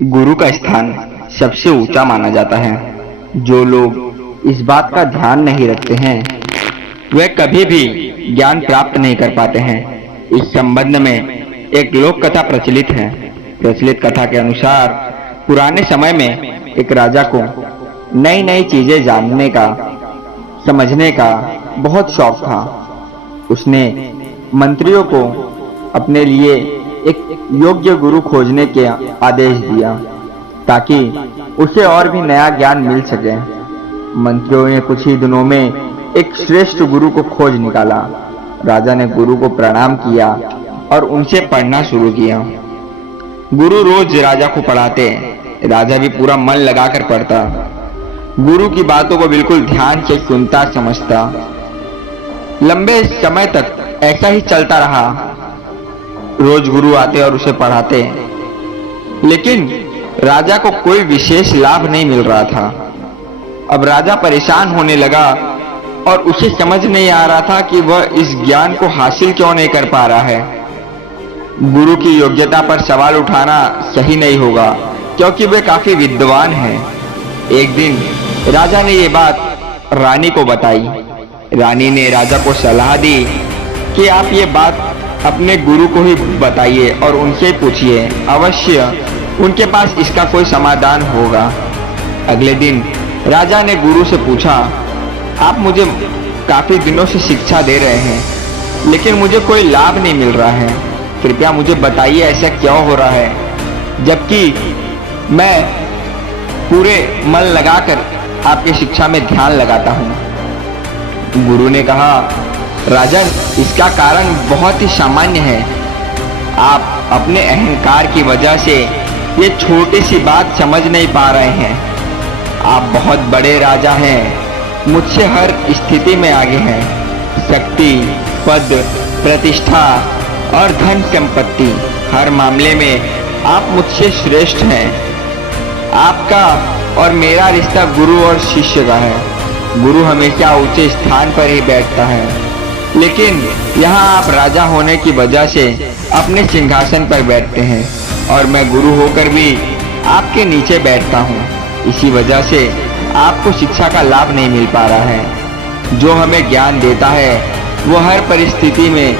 गुरु का स्थान सबसे ऊंचा माना जाता है। जो लोग इस बात का ध्यान नहीं रखते हैं वे कभी भी ज्ञान प्राप्त नहीं कर पाते हैं। इस संबंध में एक लोक कथा प्रचलित है। प्रचलित कथा के अनुसार पुराने समय में एक राजा को नई नई चीजें जानने का, समझने का बहुत शौक था। उसने मंत्रियों को अपने लिए एक योग्य गुरु खोजने के आदेश दिया ताकि उसे और भी नया ज्ञान मिल सके। मंत्रियों ने कुछ ही दिनों में एक श्रेष्ठ गुरु को खोज निकाला। राजा ने गुरु को प्रणाम किया और उनसे पढ़ना शुरू किया। गुरु रोज राजा को पढ़ाते। राजा भी पूरा मन लगाकर पढ़ता। गुरु की बातों को बिल्कुल ध्यान से सुनता, समझता। लंबे समय तक ऐसा ही चलता रहा। रोज गुरु आते और उसे पढ़ाते, लेकिन राजा को कोई विशेष लाभ नहीं मिल रहा था। अब राजा परेशान होने लगा और उसे समझ नहीं आ रहा था कि वह इस ज्ञान को हासिल क्यों नहीं कर पा रहा है। गुरु की योग्यता पर सवाल उठाना सही नहीं होगा, क्योंकि वे काफी विद्वान हैं। एक दिन राजा ने ये बात रानी को बताई। रानी ने राजा को सलाह दी कि आप ये बात अपने गुरु को ही बताइए और उनसे पूछिए, अवश्य उनके पास इसका कोई समाधान होगा। अगले दिन राजा ने गुरु से पूछा, आप मुझे काफी दिनों से शिक्षा दे रहे हैं, लेकिन मुझे कोई लाभ नहीं मिल रहा है। कृपया मुझे बताइए ऐसा क्यों हो रहा है, जबकि मैं पूरे मन लगाकर आपकी शिक्षा में ध्यान लगाता हूँ। गुरु ने कहा, राजन, इसका कारण बहुत ही सामान्य है। आप अपने अहंकार की वजह से ये छोटी सी बात समझ नहीं पा रहे हैं। आप बहुत बड़े राजा हैं, मुझसे हर स्थिति में आगे हैं। शक्ति, पद, प्रतिष्ठा और धन संपत्ति, हर मामले में आप मुझसे श्रेष्ठ हैं। आपका और मेरा रिश्ता गुरु और शिष्य का है। गुरु हमेशा ऊंचे स्थान पर ही बैठता है, लेकिन यहाँ आप राजा होने की वजह से अपने सिंहासन पर बैठते हैं और मैं गुरु होकर भी आपके नीचे बैठता हूँ। इसी वजह से आपको शिक्षा का लाभ नहीं मिल पा रहा है। जो हमें ज्ञान देता है वो हर परिस्थिति में,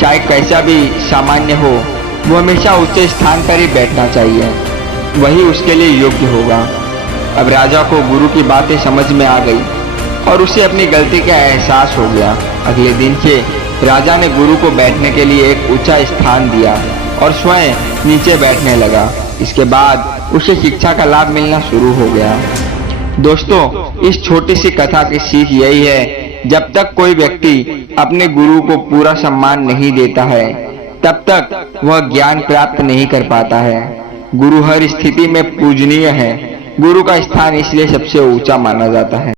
चाहे कैसा भी सामान्य हो, वो हमेशा ऊंचे स्थान पर ही बैठना चाहिए। वही उसके लिए योग्य होगा। अब राजा को गुरु की बातें समझ में आ गई और उसे अपनी गलती का एहसास हो गया। अगले दिन से राजा ने गुरु को बैठने के लिए एक ऊंचा स्थान दिया और स्वयं नीचे बैठने लगा। इसके बाद उसे शिक्षा का लाभ मिलना शुरू हो गया। दोस्तों, इस छोटी सी कथा की सीख यही है, जब तक कोई व्यक्ति अपने गुरु को पूरा सम्मान नहीं देता है, तब तक वह ज्ञान प्राप्त नहीं कर पाता है। गुरु हर स्थिति में पूजनीय है। गुरु का स्थान इसलिए सबसे ऊंचा माना जाता है।